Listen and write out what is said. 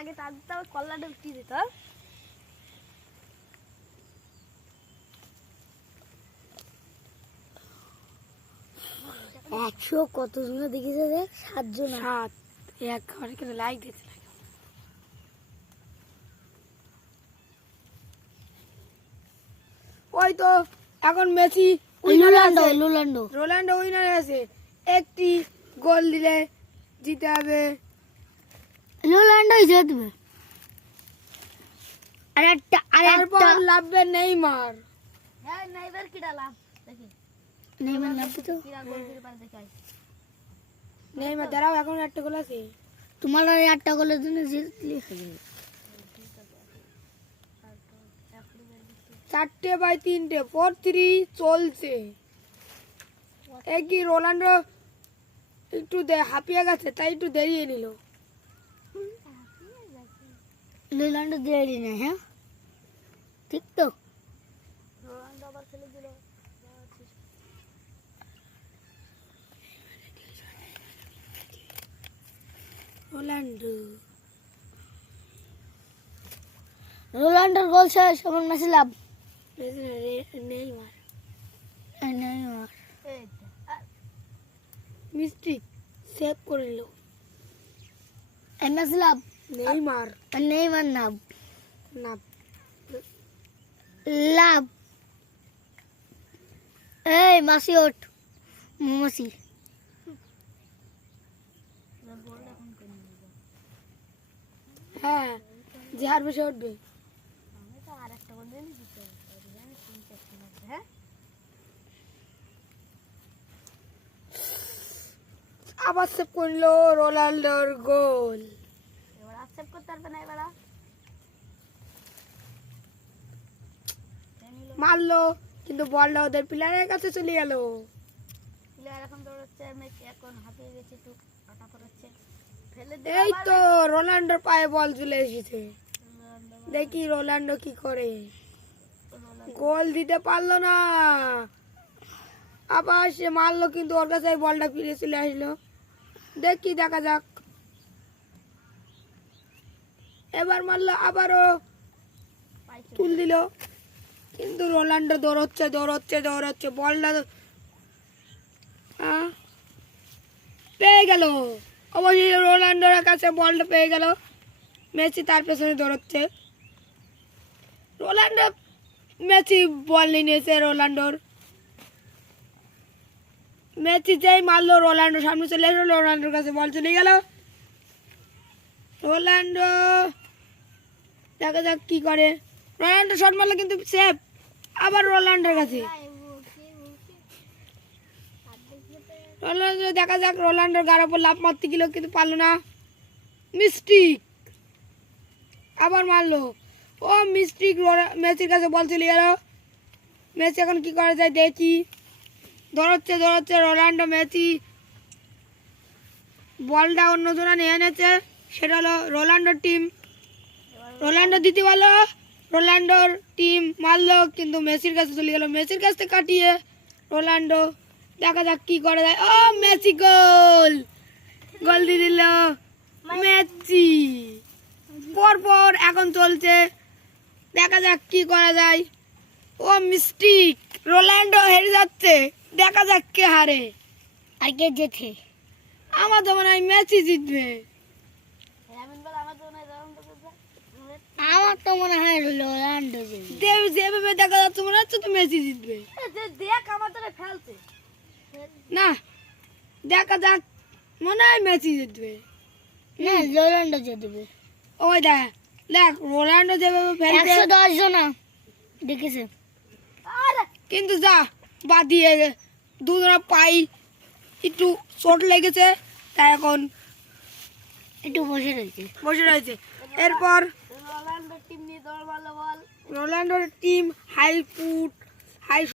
আগে তার কল্লাটা উঠিয়ে দিত। 100 কতজন দেখেছে দেখ, 7 জন। 7 এক ঘরে করে লাইক দিতে লাগে। ওই তো এখন মেসি রোনাল্ডো উইনার আছে। একটি গোল দিলে জিতে হবে। রোনাল্ডো জিতবে। তারপর লাভবে নেইমার। হ্যাঁ নেইমার কিটা লাভ দেখি। নেইমার লাভবে তো। কিরা গোল দিতে পারে দেখাই। নেইমার দাঁড়াও, এখন একটা গোল আছে। তোমার আর 8টা গোলের জন্য জিতলি হবে। 4/3 4-3 চলছে। কি রোনাল্ডো একটু হাঁপিয়ে গেছে, তাই একটু দেরিয়ে নিল। রোনাল্ডো দেরি না, হ্যাঁ ঠিক তো। রোনাল্ডো আবার খেলে দিল। রোনাল্ডোর গোল শেষ, আমার মেসি লাভ। নেইমার নেইমার এই মিস্ট্রি সেভ করে নিল। মেসি লাভ। নেইমার নেইমার লাভ। না লাভ। এই মাসি ওঠ, মাসি। গোলটা এখন করে নিব। হ্যাঁ, যে হারবে সে উঠবে। আমি তো আরেকটা গোল দিয়ে জিতে যাবো। জানি 3-4 আছে হ্যাঁ। আবার সেভ করলো রোনাল্ডোর গোল। এবার অ্যাকসেপ্ট করতে পারবে না এবার। মারলো কিন্তু বলটা ওদের প্লেয়ারের কাছে চলে গেল। প্লেয়ার এখন দৌড়াচ্ছে, মেসি এখন হাঁপিয়ে গেছে, একটু আটা করাচ্ছে। ফেলে এই তো রোনাল্ডোর পায়ে বল চলে এসেছে। দেখি রোনাল্ডো কি করে। গোল দিতে পারলো না। আবার সে মারলো কিন্তু ওর কাছে বলটা ফিরে চলে আসলো। দেখি দেখা যাক। এবার মারলো, আবারও তুল দিল, কিন্তু রোনাল্ডো দৌড়চ্ছে বলটা পেয়ে গেল। অবশ্যই রোনাল্ডোর কাছে বলটা পেয়ে গেল। মেসি তার পেছনে দৌড়চ্ছে। রোনাল্ডো মেসি বল নিয়েছে রোনাল্ডোর। মেসি যেই মারলো রোনাল্ডো সামনে চলে এলো, রোনাল্ডোর কাছে বল চলে গেল। রোনাল্ডো দেখা যাক কি করে। রোনাল্ডো শট মারলো কিন্তু সেভ। আবার রোনাল্ডোর কাছে রোনাল্ডো, দেখা যাক রোনাল্ডোর গাড়ির উপর লাফ মারতে গেল কিন্তু পারলো না। মিস্টেক, আবার মারলো। ও মিস্টেক, মেসির কাছে বল চলে গেল। মেসি এখন কি করা যায় দেখি। দৌড়চ্ছে রোনাল্ডো। মেসি বলটা অন্যজনা নিয়ে এনেছে, সেটা হলো রোনাল্ডোর টিম। রোনাল্ডো দিতে পারলো, রোনাল্ডোর টিম মারলো কিন্তু মেসির কাছে চলে গেল। মেসির কাছ থেকে কাটিয়ে রোনাল্ডো, দেখা যাক কি করা যায়। ও মেসি গোল দিয়ে দিল মেসি। পরপর এখন চলছে, দেখা যাক কি করা যায়। ও মিস্টেক, রোনাল্ডো হেরে যাচ্ছে। দেখা যাক কে হারে আর কে জেতে। আমার তো মনে হয় মেসি জিতবে। আমার তো মনে হয় রোনাল্ডো জিতবে। যেভাবে দেখা যাচ্ছে মনে হচ্ছে তো মেসি জিতবে। দেখ আমার তো ফেলছে না, দেখা যাক, মনে হয় মেসি জিতবে। না, রোনাল্ডো জিতবে। ওই দেখ রোনাল্ডো যেভাবে ফেলছে। 110 জন দেখেছে, কিন্তু যা বাদিয়ে দুজনের পাই একটু চোট লেগেছে, তাই এখন একটু বসে রয়েছে। এরপর রোনাল্ডো টিম নিয়ে দৌড় মারলো বল। রোনাল্ডোর টিম হাই